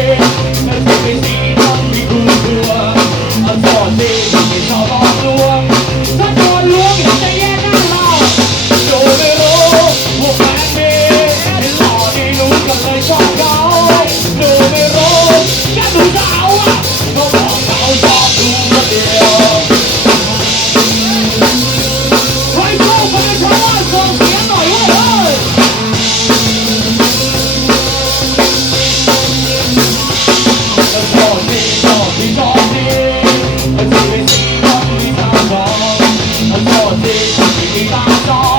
yeah. สิที่มีตาจอ